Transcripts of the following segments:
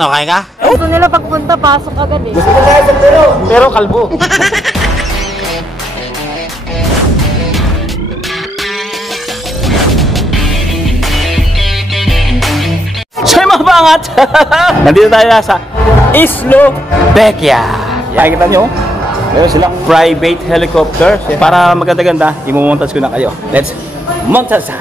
Ano, kaya ka? Gusto nila pagpunta, pasok agad eh. Gusto ko tayo sa pero kalbo. So mga pangat, nandito tayo sa Slovakia. Yan, kita nyo, meron silang private helicopter. Para maganda-ganda, imumontas ko na kayo. Let's montage!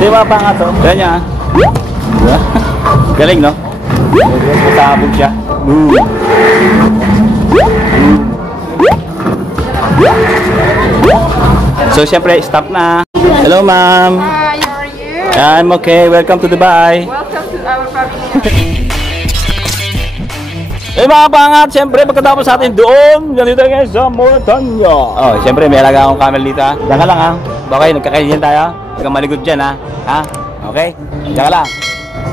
Diba pa nga to? Ganyan. Galing, no? Masabog siya. So, syempre, stop na. Hello, ma'am. Hi, how are you? I'm okay. Welcome to Dubai. Welcome to our family. Eh mga pangat, syempre pagkatapos natin doon, nandito ngayon sa Mauritania. Oh, syempre may alaga akong camel dito ha. Diyan ka lang ha. Okay, nagkakainyan tayo. Huwag kang maligod dyan ha. Ha? Okay? Diyan ka lang.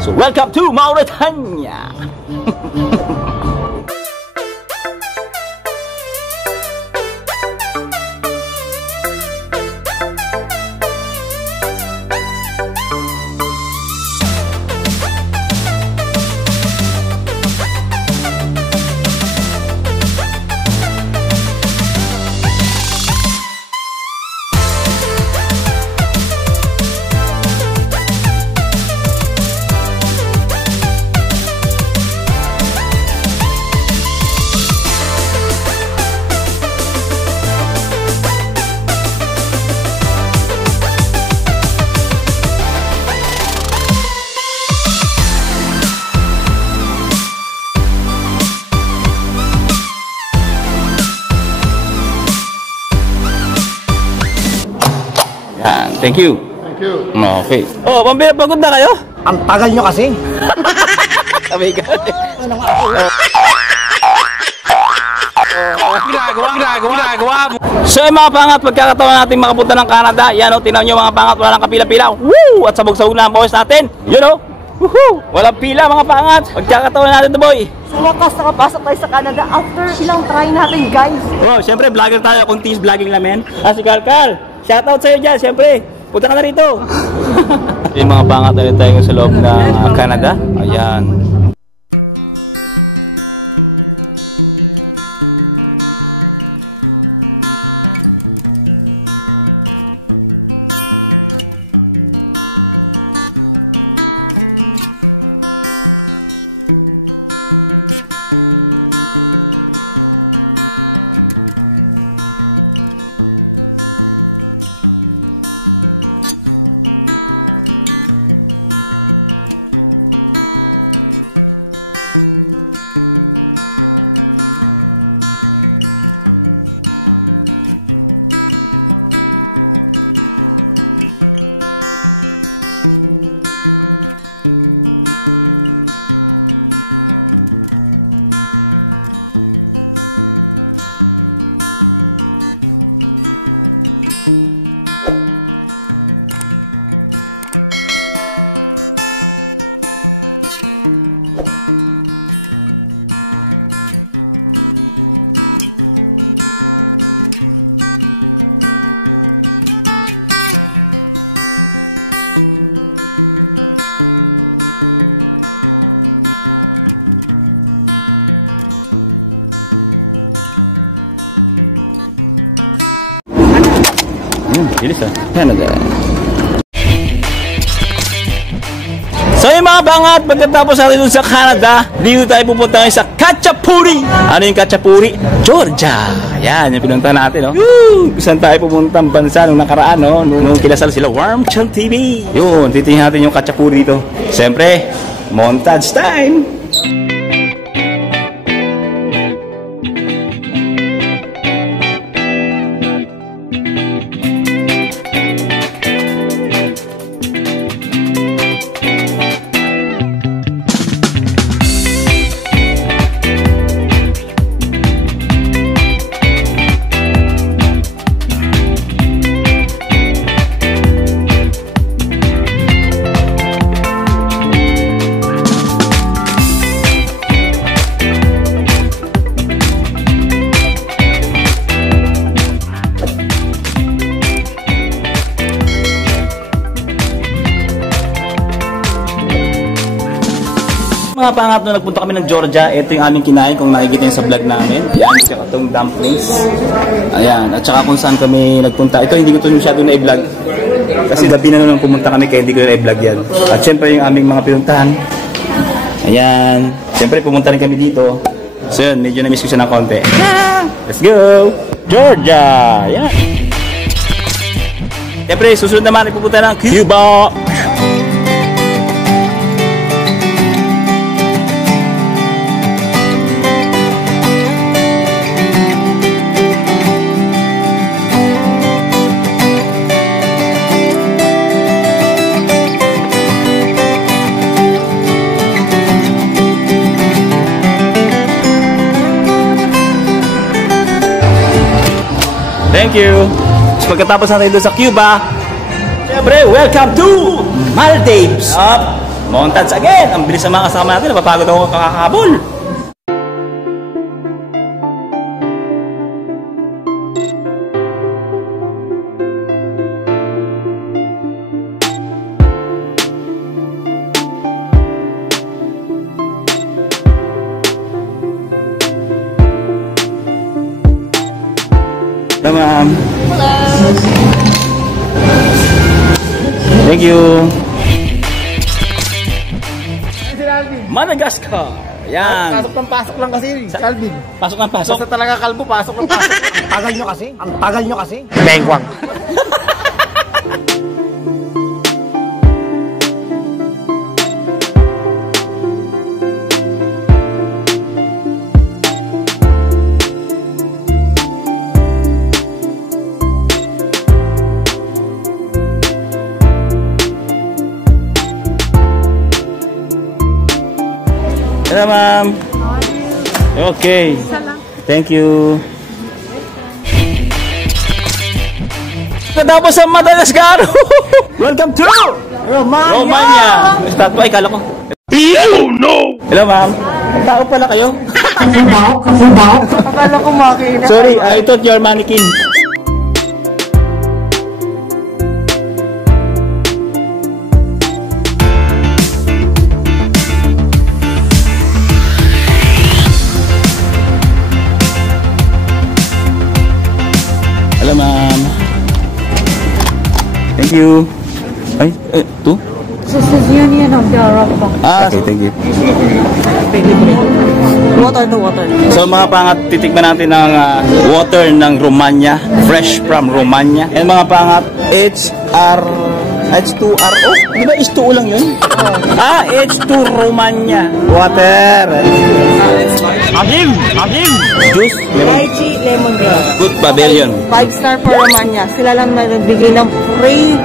So, welcome to Mauritania! Thank you. Thank you. Okay. Oh, pambira, pagod na kayo? Ang tagal nyo kasi. Amiga. Ginagawa mo. So mga pangat, pagkakataon natin makapunta ng Canada. Yan o, tinaw nyo mga pangat, wala lang kapila-pila. Woo! At sabog-sabog na ang bawis natin. You know? Woohoo! Walang pila mga pangat. Pagkakataon natin ito, boy. Sa wakas, nakapasok tayo sa Canada after ilang try natin, guys. Oh, syempre vlogger tayo, kung tease vlogging lamen. Si Carl. Shoutout sa'yo dyan, syempre. Punta ka na rito. Yung mga pangat tayo tayo sa loob ng Canada. Ayan. Bilis Canada. So yung mga bangat, pagkatapos natin dun sa Canada, dito tayo pupunta ngayon sa Khachapuri. Ano yung Khachapuri? Georgia. Yan, yung pinunta natin, no? Woo! Saan tayo pumunta ang bansa nung nakaraan, no? Nung kinasal sila, Wormchel TV. Yun, titingnan natin yung Khachapuri dito. Siyempre, montage time! Mga pangat nung nagpunta kami ng Georgia, ito yung aming kinain kung nakikita nyo sa vlog namin. Yan, tsaka itong dumplings. Ayan, at saka kung saan kami nagpunta. Ito hindi ko ito masyadong na-vlog. Kasi gabi na nung pumunta kami kaya hindi ko na-vlog yan. At syempre yung aming mga pinuntahan. Ayan, syempre pumunta rin kami dito. So yun, medyo na-miss ko siya ng konti. Let's go! Georgia! Ayan! Syempre, susunod naman pupunta ng Cuba! Thank you. Pagkatapos natin doon sa Cuba, siyempre, welcome to Maldives. Up, montage again. Ang bilis ng mga kasama natin. Napapagod ako kakakabol. Ma'am. Thank you. Madagascar. Yan. Pasok lang kasi, Calvin. Pasok ng pasok. Basta talaga kalbo, pasok ng pasok. Tagal nyo kasi. Ang tagal nyo kasi. Bengwang. Hello, ma'am. Okay. Thank you. Natapos sa Madagascar. Welcome to Romania. Statue, ay kala ko. Oh no. Hello, ma'am. Tao pala kayo. Akala ko makina. Sorry, I thought you're mannequin. Hello, ma'am. Thank you. Ay, ito? This is Union of Europe. Okay, thank you. Water to water. So mga pangat, titikman natin ng water ng Romania, fresh from Romania. And mga pangat, H2RO? Di ba H2O lang yun? H2 Romania. Water. Agim! Juice? Lychee lemongrass. Good Bavarian. 5-star for Romania. Sila lang nagbigay ng free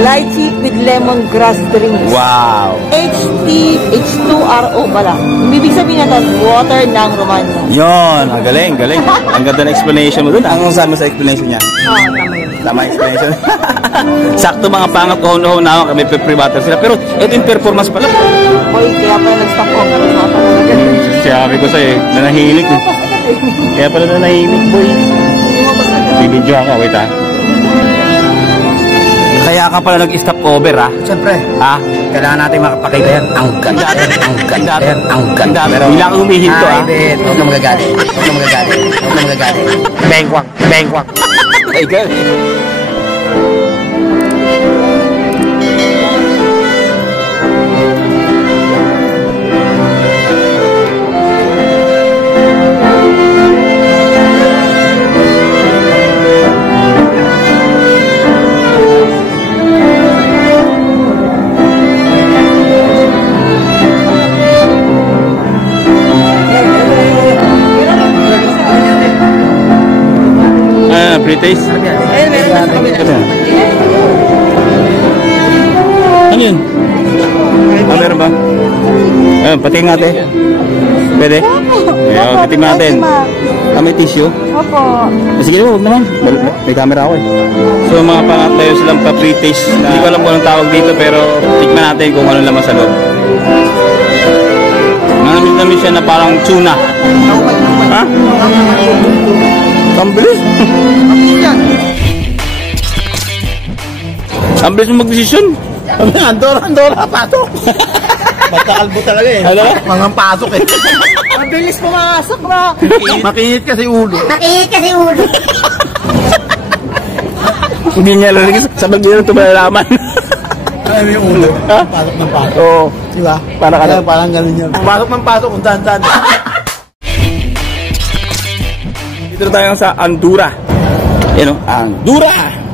lychee with lemongrass drinks. Wow! H2RO pala. Ibig sabihin natin, water ng Romania. Yon, ang galing. Ang ganda ng explanation mo dun. Ang sabi mo sa explanation niya? Tama yun. Tama explanation. Sakto mga pangat ko na kami pre-battle sila. Pero ito yung performance pala. Boy, kaya pala nag-stop ko. Sabi ko sa'yo, nanahilig. Kaya pala nanahilig, boy. May video ako, wait ha. Kaya ka pala nag-stop over, ha? Siyempre, Ha? kailangan natin makapakita yan. Ang ganda. Ang ganda. Ang ganda. Pero, Bilang humihinto, ha? Hindi. Huwag na magagalit. Huwag na magagalit. Huwag na magagalit. Bengwang. Bengwang. Ay, girl. Pre-taste? Ay, meron na sa kabila. Ano yun? Ah, meron ba? Ah, pating natin. Pwede? Ayan, pating natin. Ah, may tissue? Opo. Ah, sige naman, huwag naman. May camera ako eh. So mga pangatlayo silang pa-pre-taste. Hindi ko alam kung anong tawag dito pero tikman natin kung anong laman sa loob. Nangamit namin siya na parang tuna. Ha? Ang bilis. Ang bilis mo mag-desisyon. Andorra, pasok. Basta kalbo talaga eh. Ano ba? Mga pasok eh. Mabilis pumasok, bro. Makinit kasi ulo. Hindi niya lang sa bagay na ito malalaman. Alam mo yung ulo? Pasok ng pasok. Oo. Di ba? Parang ganun yan. Pasok ng pasok kung saan-saan. Dito na tayo sa Andura. Yan o, Andura!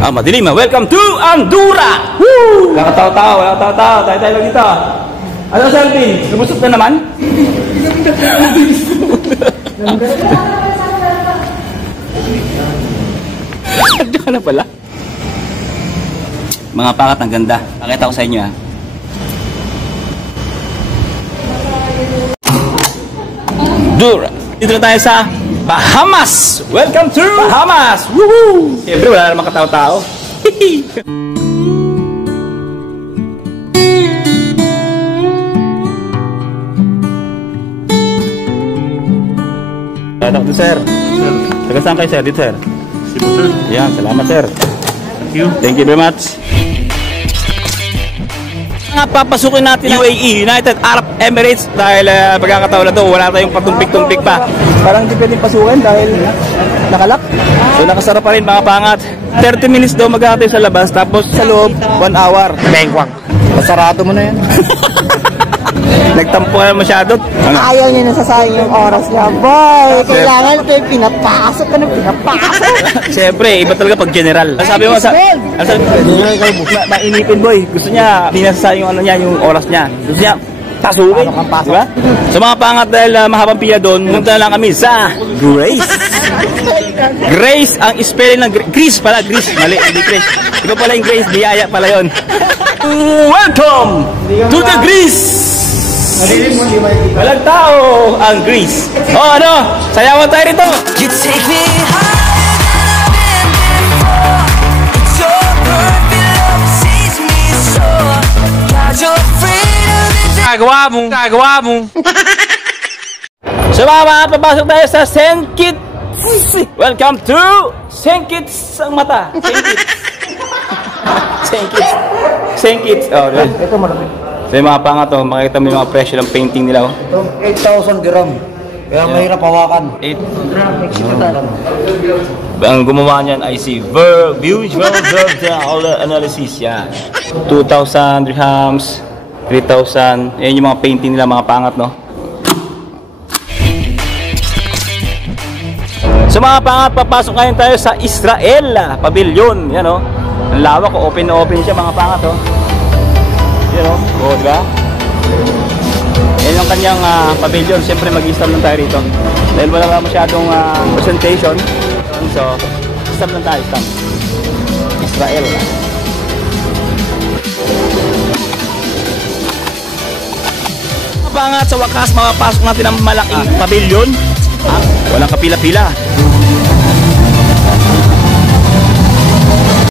Ah, madilim ah. Welcome to Andura! Woo! Nakataw-taw. Tayo lang dito. Ano, Selvin? Lumusot na naman? Diyan ka na pala. Mga pangat, ang ganda. Pakita ko sa inyo ha. Andura! Dito na tayo sa Bahamas! Welcome to Bahamas! Woohoo! Siyempre, wala namang katao-tao. Dito, sir. Taga saan kayo, sir? Dito, sir. Yan, salamat, sir. Thank you very much. Papasukin natin UAE, United Arab Emirates dahil pagkakataon na to wala tayong patumpik-tumpik pa. Parang hindi pwedeng pasukin dahil nakalak. So nakasara pa rin mga pangat. 30 minutes daw mag-aantay sa labas tapos sa loob 1 hour. Bengwang. Sarado mo na yan. Nagtampo na masyado. Ano? Ayaw niya nasasayang yung oras niya. Boy, kailangan ito yung pinapasok ka ng pinapasok. Siyempre, iba talaga pag general. Sabi mo sa... General Calvo. Mainipin boy. Gusto niya, hindi nasasayang yung ano niya, yung oras niya. Gusto niya, pasukin. Diba? So mga pangat dahil mahabang piya doon, punta na lang kami sa Grace. Grace, ang spelling ng Greece pala, Greece. Mali, hindi Grace. Iba pala yung Grace, biyaya pala yun. Welcome to the Greece! Walang tao ang Greece. Oh, ano? Sayawan tayo rito. You take me higher than It's your perfect love sees me soar. Got your freedom. Gagawa mo. So mga papasok tayo sa St. Kitts. Welcome to St. Kitts ang mata. St. Kitts. St. Kitts. Oh, well. Ito marami. So yung mga pangat, oh, makikita mo yung mga presyo ng painting nila. Oh. Ito, 8,000 dirham. Kaya mahirap hawakan. 8 Dirham, exit na tayo. Ang gumawa niyan ay si Visual Verb Analysis. Yan. 2,000 dirhams, 3,000. Yan yung mga painting nila, mga pangat, no? So mga pangat, papasok ngayon tayo sa Israel Pavilion. Yan, oh. Ang lawak, open na open siya, mga pangat, oh. Yan, oh. Oh, diba? Yan yung kanyang pavilion. Siyempre mag-start lang tayo rito dahil wala masyadong presentation. So, start lang tayo. Start. Israel. Pangat, sa wakas, makapasok natin ang malaking pavilion. Walang kapila-pila.